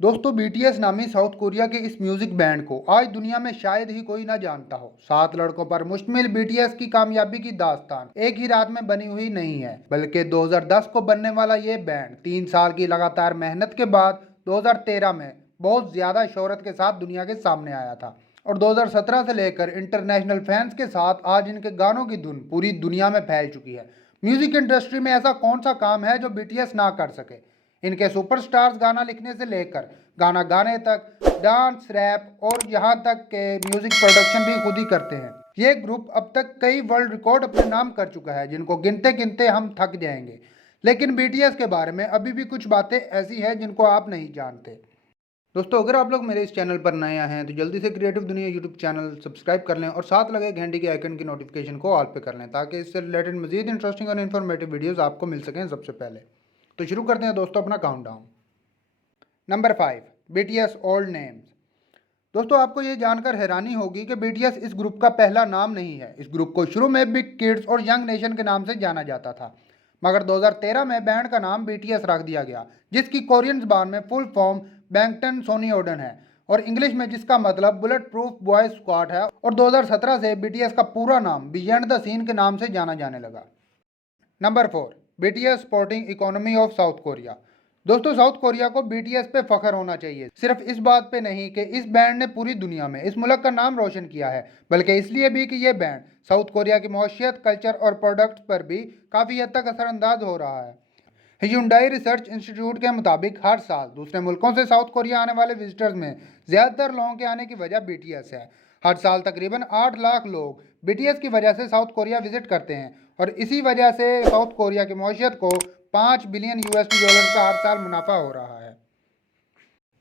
दोस्तों बीटीएस नामी south Korea के इस म्यूजिक बैंड को आज दुनिया में शायद ही कोई ना जानता हो। 7 लड़कों पर मुश्तमिल बीटीएस की कामयाबी की दास्तान एक ही रात में बनी हुई नहीं है, बल्कि 2010 को बनने वाला ये बैंड 3 साल की लगातार मेहनत के बाद 2013 में बहुत ज्यादा शोहरत के साथ दुनिया के सामने आया था और 2017 से लेकर इंटरनेशनल फैंस के साथ आज इनके गानों की धुन पूरी दुनिया में फैल चुकी है। म्यूजिक इंडस्ट्री में ऐसा कौन सा काम है जो बीटीएस ना कर सके। इनके सुपरस्टार्स गाना लिखने से लेकर गाना गाने तक, डांस, रैप और यहाँ तक के म्यूजिक प्रोडक्शन भी खुद ही करते हैं। ये ग्रुप अब तक कई वर्ल्ड रिकॉर्ड अपने नाम कर चुका है जिनको गिनते गिनते हम थक जाएंगे। लेकिन बीटीएस के बारे में अभी भी कुछ बातें ऐसी हैं जिनको आप नहीं जानते। दोस्तों अगर आप लोग मेरे इस चैनल पर नए हैं तो जल्दी से क्रिएटिव दुनिया यूट्यूब चैनल सब्सक्राइब कर लें और साथ लगे घंटी के आइकन की नोटिफिकेशन को ऑल पे कर लें ताकि इससे रिलेटेड मजीद इंटरेस्टिंग और इन्फॉर्मेटिव वीडियोस आपको मिल सकें सबसे पहले। तो शुरू करते हैं दोस्तों अपना countdown. Number 5, BTS old names. दोस्तों आपको ये जानकर हैरानी होगी कि बीटीएस इस ग्रुप का पहला नाम नहीं है। इस ग्रुप को शुरू में बिग किड्स और यंग नेशन के नाम से जाना जाता था, मगर 2013 में बैंड का नाम बीटीएस रख दिया गया, जिसकी कोरियन जबान में फुल फॉर्म बैंगटन सोनियोडन है और इंग्लिश में जिसका मतलब बुलेट प्रूफ बॉयज स्क्वाड है। और 2017 से बीटीएस का पूरा नाम बियॉन्ड द सीन के नाम से जाना जाने लगा। Number 4, BTS sporting economy of south Korea. दोस्तों साउथ कोरिया को बीटीएस पे फख्र होना चाहिए, सिर्फ इस बात पे नहीं कि इस बैंड ने पूरी दुनिया में इस मुल्क का नाम रोशन किया है, बल्कि इसलिए भी कि ये बैंड साउथ कोरिया की मौशियत, कल्चर और प्रोडक्ट्स पर भी काफ़ी हद तक असरअंदाज हो रहा है। ह्यूंडई रिसर्च इंस्टीट्यूट के मुताबिक हर साल दूसरे मुल्कों से साउथ कोरिया आने वाले विजिटर्स में ज़्यादातर लोगों के आने की वजह बीटीएस है। हर साल तकरीबन 8 लाख लोग बीटीएस की वजह से साउथ कोरिया विजिट करते हैं और इसी वजह से साउथ कोरिया की मौशियत को 5 बिलियन यूएसडी डॉलर का हर साल मुनाफा हो रहा है।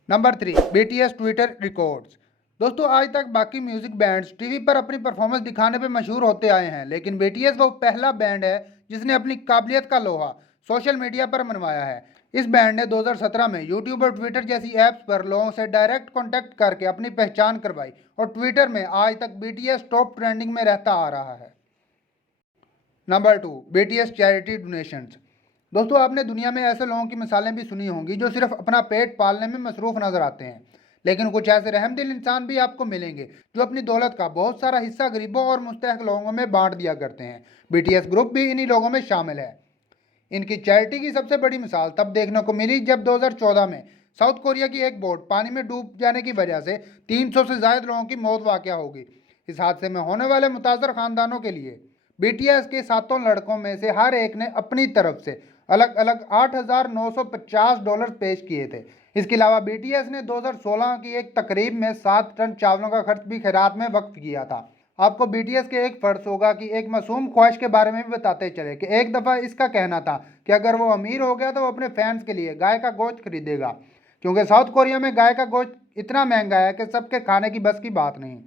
Number 3, BTS Twitter records. दोस्तों आज तक बाकी म्यूजिक बैंड्स टीवी पर अपनी परफॉर्मेंस दिखाने पे मशहूर होते आए हैं, लेकिन बीटीएस वो पहला बैंड है जिसने अपनी काबिलियत का लोहा सोशल मीडिया पर मनवाया है। इस बैंड ने 2017 में यूट्यूब और ट्विटर जैसी ऐप्स पर लोगों से डायरेक्ट कॉन्टैक्ट करके अपनी पहचान करवाई और ट्विटर में आज तक बीटीएस टॉप ट्रेंडिंग में रहता आ रहा है। Number 2, BTS charity donations. दोस्तों आपने दुनिया में ऐसे लोगों की मिसालें भी सुनी होंगी जो सिर्फ अपना पेट पालने में मसरूफ नजर आते हैं, लेकिन कुछ ऐसे रहमदिल इंसान भी आपको मिलेंगे जो अपनी दौलत का बहुत सारा हिस्सा गरीबों और मुस्तहक लोगों में बांट दिया करते हैं। बीटीएस ग्रुप भी इन्हीं लोगों में शामिल है। इनकी चैरिटी की सबसे बड़ी मिसाल तब देखने को मिली जब 2014 में साउथ कोरिया की एक बोट पानी में डूब जाने की वजह से 300 से ज्यादा लोगों की मौत वाक़या होगी। इस हादसे में होने वाले मुतासर खानदानों के लिए बीटीएस के 7 लड़कों में से हर एक ने अपनी तरफ से अलग अलग $8,950 पेश किए थे। इसके अलावा बीटीएस ने 2016 की एक तकरीब में 7 टन चावलों का खर्च भी खैरात में वक्फ किया था। आपको बीटीएस के एक फर्ज होगा कि एक मासूम ख्वाहिश के बारे में भी बताते चले कि एक दफ़ा इसका कहना था कि अगर वो अमीर हो गया तो वो अपने फैंस के लिए गाय का गोश्त खरीदेगा, क्योंकि साउथ कोरिया में गाय का गोश्त इतना महंगा है कि सबके खाने की बस की बात नहीं।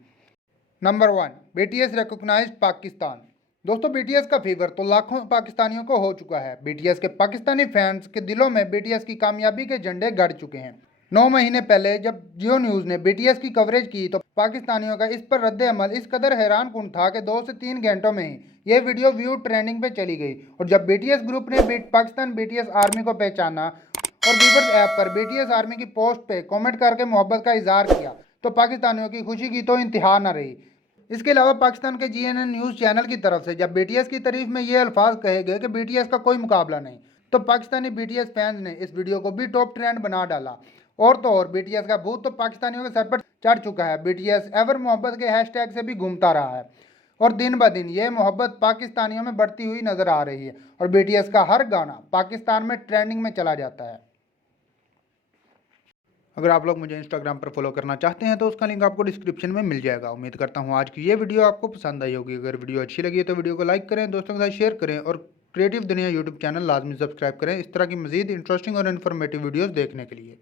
Number 1, BTS recognized Pakistan. दोस्तों बीटीएस का फीवर तो लाखों पाकिस्तानियों को हो चुका है। बीटीएस के पाकिस्तानी फैंस के दिलों में बीटीएस की कामयाबी के झंडे गड़ चुके हैं। 9 महीने पहले जब जियो न्यूज़ ने बीटीएस की कवरेज की तो पाकिस्तानियों का इस पर रद्द अमल इस कदर हैरान कुन था कि 2 से 3 घंटों में ही ये वीडियो व्यू ट्रेंडिंग पे चली गई। और जब बीटीएस ग्रुप ने पाकिस्तान बीटीएस आर्मी को पहचाना और वीवर्स ऐप पर बीटीएस आर्मी की पोस्ट पे कमेंट करके मोहब्बत का इजहार किया तो पाकिस्तानियों की खुशी की तो इंतहा न रही। इसके अलावा पाकिस्तान के जीएनएन न्यूज़ चैनल की तरफ से जब बीटीएस की तारीफ में ये अल्फाज कहे गए कि बीटीएस का कोई मुकाबला नहीं, तो पाकिस्तानी बीटीएस फैंस ने इस वीडियो को भी टॉप ट्रेंड बना डाला। और तो और बीटीएस का भूत तो पाकिस्तानियों के सर पर चढ़ चुका है। बीटीएस एवर मोहब्बत के हैशटैग से भी घूमता रहा है और दिन ब दिन ये मोहब्बत पाकिस्तानियों में बढ़ती हुई नजर आ रही है और बीटीएस का हर गाना पाकिस्तान में ट्रेंडिंग में चला जाता है। अगर आप लोग मुझे इंस्टाग्राम पर फॉलो करना चाहते हैं तो उसका लिंक आपको डिस्क्रिप्शन में मिल जाएगा। उम्मीद करता हूँ आज की ये वीडियो आपको पसंद आई होगी। अगर वीडियो अच्छी लगी है तो वीडियो को लाइक करें, दोस्तों के साथ शेयर करें और क्रिएटिव दुनिया यूट्यूब चैनल लाजमी सब्सक्राइब करें इस तरह की मजीद इंटरेस्टिंग और इन्फॉर्मेटिव वीडियोज़ देखने के लिए।